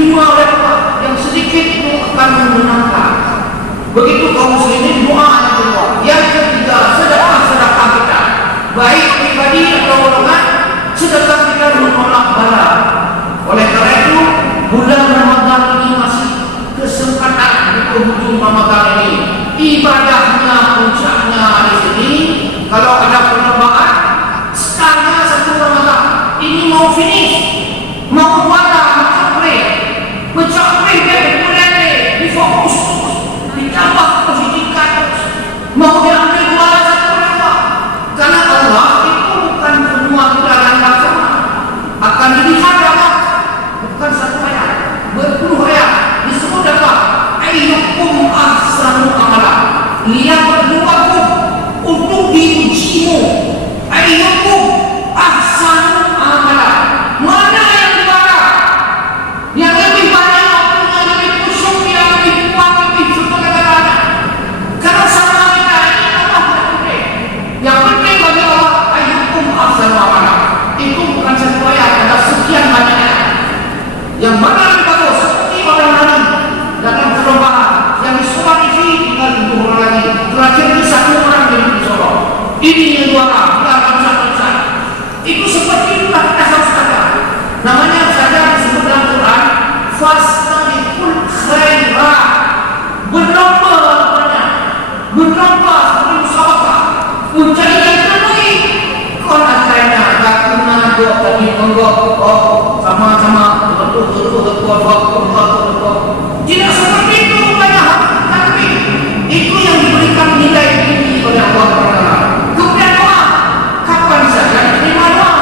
diterima oleh Allah, yang sedikit itu akan menyenangkan. Begitu kaum muslimin doa yang kedua. Yang ketiga, sedekah kita, baik pribadi atau golongan. Sedekah kita menolak bala. Oleh karena itu, bulan Ramadan ini masih kesempatan di penghujung Ramadan ini. Ibadahnya puncaknya di sini. Kalau ada perlombaan, sekarang 1 Ramadan ini mau finish, mau puasa, mencapai dari difokus, ditambah posisikan, mau diambil juara 1 Ramadan. Karena Allah itu bukan semua kita yang laksana, akan dilihat dapat bukan 1 ayat, berpuluh ayat disebut apa? Ayyukum ahsanu amala. Lihat berdoaku untuk diujimu. Ayyukum ahsanu amala. Mana yang juara? Yang lebih banyak waktunya, yang lebih khusyuk, yang lebih kuat, lebih sederhana. Karena sama kita ini Allah tidak. Yang penting bagi Allah ayyukum ahsanu amala. Itu bukan 1 ayat, ada sekian banyak ayat. Yang mana yang bagus? Seperti orang lain dalam perlombaan yang disekolah ini tinggal 7 orang lagi. Terakhir itu 1 orang yang disorot. Ini yang juara, bukan besar. Itu seperti itulah kita harus kata. Namanya saja disebut dalam Quran, fastabiqul khairat. Berlomba banyak, berlomba seperti musabaqah. Mencari yang terbaik. Kon asalnya takuna do tadi monggo sama-sama betul. Tidak seperti itu banyak tapi itu yang diberikan nilai tinggi oleh Allah Taala. Kemudian doa, kapan saja diterima doa.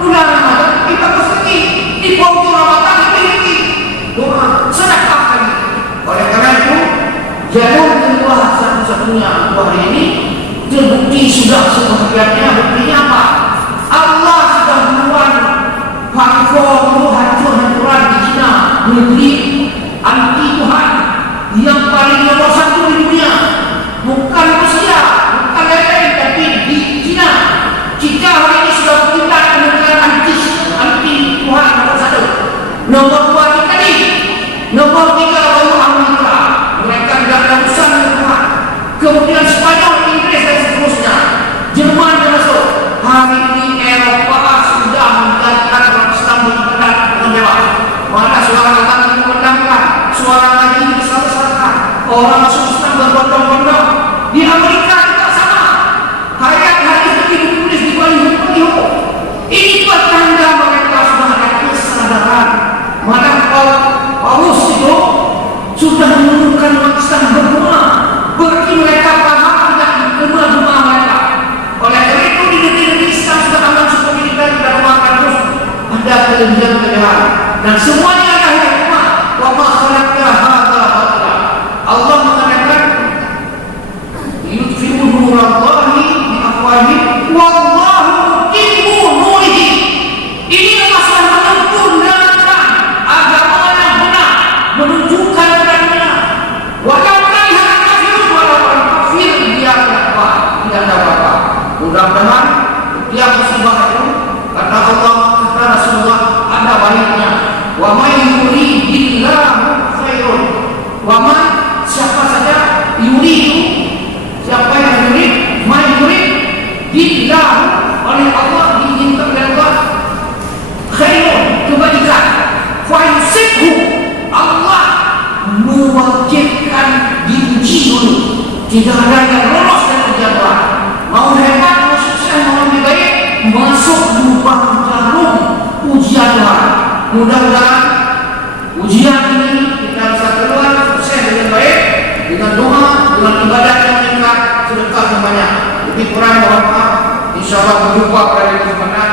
Bulan Ramadan kita bersedih, di penghujung Ramadan kita doa, sedekahkan. Oleh karena itu, jalur kedua satu-satunya hari ini terbukti sudah sebagiannya. Buktinya apa? Allah sudah menemukan hancuran di China, negeri anti Tuhan yang paling nomor 1 di dunia. Bukan Rusia, bukan lain, tapi di China. Jika hari ini sudah berpindah ke negara anti Tuhan nomor 1. Nomor 2 kita ni, nomor 3 baru Amerika. Mereka tidak ada urusan dengan Tuhan. Kemudian Spanyol, Inggris dan seterusnya. Jerman termasuk. Hari ini Eropa sudah menjadikan orang Islam berpendapat dengan bebas. Maka suara datang dikumandangkan, suara ngaji dibesar-besarkan, orang masuk Islam berbondong-bondong. Di Amerika juga sama. Hayat-hayat itu ditulis di baliho-baliho. Ini pertanda mereka sudah ada kesadaran. Mana Paulus itu sudah menemukan umat Islam berdoa. Berarti mereka paham dan doa mereka. Oleh karena itu di negeri-negeri Islam sudah aman seperti kita doakan terus. Ada kelebihan-kelebihan dan semuanya ada hikmah. Wa ma khalaqna hadza batila. Allah mengatakan yutfi'u nurallahi bi afwahihim wallahu mutimmu nurihi. Ini masalah menyempurnakan agama yang benar, menunjukkan kebenaran. Walau kalian kafirun, walau orang kafir dia tidak ada apa-apa. Mudah-mudahan dia musibah itu karena Allah kata Rasulullah ada baiknya. Wa may yuridillahu khairun. Wa man siapa saja yuridu, siapa yang yurid, may yurid billahu, oleh Allah diinginkan oleh Allah khairun, kebaikan. Fa yusibhu, Allah mewajibkan diuji dulu. Tidak ada yang lolos dari ujian. Mau hebat, mau sukses, mau lebih baik, masuk lubang jarum ujian Tuhan. Mudah-mudahan ujian ini kita bisa keluar sukses dengan baik, dengan doa, dengan ibadah yang meningkat, sedekah yang banyak. Lebih kurang mohon maaf. InsyaAllah berjumpa pada kesempatan